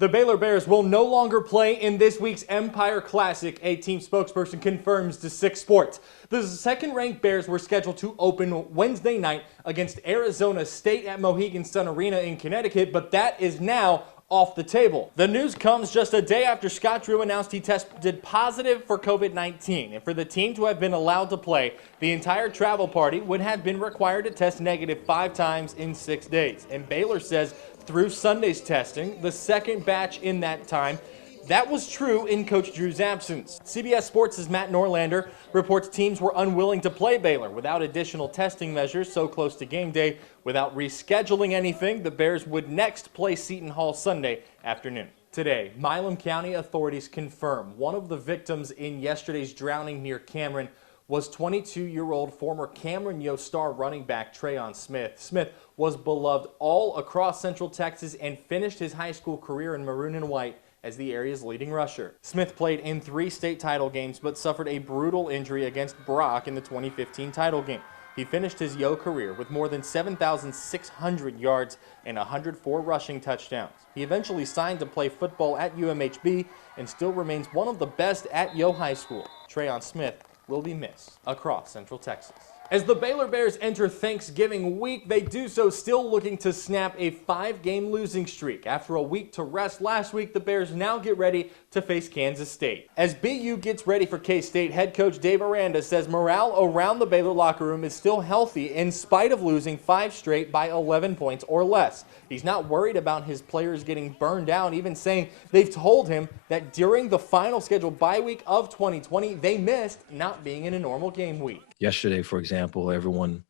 The Baylor Bears will no longer play in this week's Empire Classic, a team spokesperson confirms to 6 Sports. The second-ranked Bears were scheduled to open Wednesday night against Arizona State at Mohegan Sun Arena in Connecticut, but that is now off the table. The news comes just a day after Scott Drew announced he tested positive for COVID-19. And for the team to have been allowed to play, the entire travel party would have been required to test negative 5 times in 6 days. And Baylor says through Sunday's testing, the second batch in that time, that was true in Coach Drew's absence. CBS Sports' Matt Norlander reports teams were unwilling to play Baylor without additional testing measures so close to game day. Without rescheduling anything, the Bears would next play Seton Hall Sunday afternoon. Today, Milam County authorities confirm one of the victims in yesterday's drowning near Cameron was 22-year-old former Cameron Yo star running back Treyon Smith. Smith was beloved all across Central Texas and finished his high school career in maroon and white as the area's leading rusher. Smith played in 3 state title games but suffered a brutal injury against Brock in the 2015 title game. He finished his Yo career with more than 7,600 yards and 104 rushing touchdowns. He eventually signed to play football at UMHB and still remains one of the best at Yo High School. Treyon Smith will be missed across Central Texas. As the Baylor Bears enter Thanksgiving week, they do so still looking to snap a 5-game losing streak. After a week to rest last week, the Bears now get ready to face Kansas State. As BU gets ready for K-State, head coach Dave Aranda says morale around the Baylor locker room is still healthy in spite of losing 5 straight by 11 points or less. He's not worried about his players getting burned out, even saying they've told him that during the final scheduled bye week of 2020, they missed not being in a normal game week. Yesterday, for example, everyone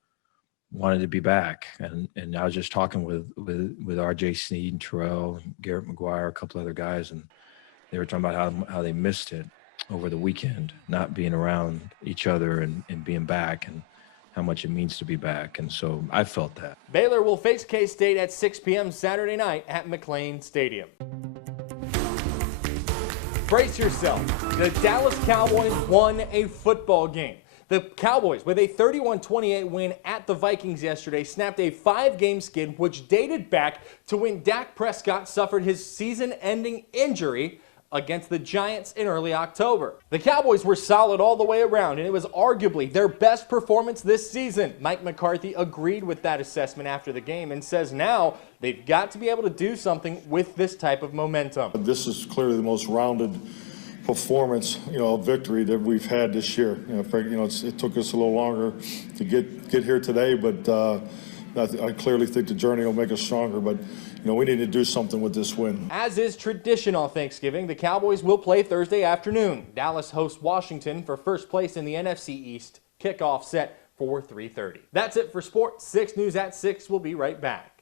wanted to be back, and I was just talking with R.J. Sneed and Terrell, and Garrett McGuire, a couple other guys, and they were talking about how they missed it over the weekend, not being around each other and being back, and how much it means to be back. And so I felt that. Baylor will face K-State at 6 p.m. Saturday night at McLean Stadium. Brace yourself. The Dallas Cowboys won a football game. The Cowboys, with a 31-28 win at the Vikings yesterday, snapped a 5-game skid which dated back to when Dak Prescott suffered his season-ending injury against the Giants in early October. The Cowboys were solid all the way around, and it was arguably their best performance this season. Mike McCarthy agreed with that assessment after the game and says now they've got to be able to do something with this type of momentum. This is clearly the most rounded performance, victory that we've had this year. It took us a little longer to get here today, but I clearly think the journey will make us stronger. But we need to do something with this win. As is tradition on Thanksgiving, the Cowboys will play Thursday afternoon. Dallas hosts Washington for first place in the NFC East. Kickoff set for 3:30. That's it for Sports 6 News at 6. We'll be right back.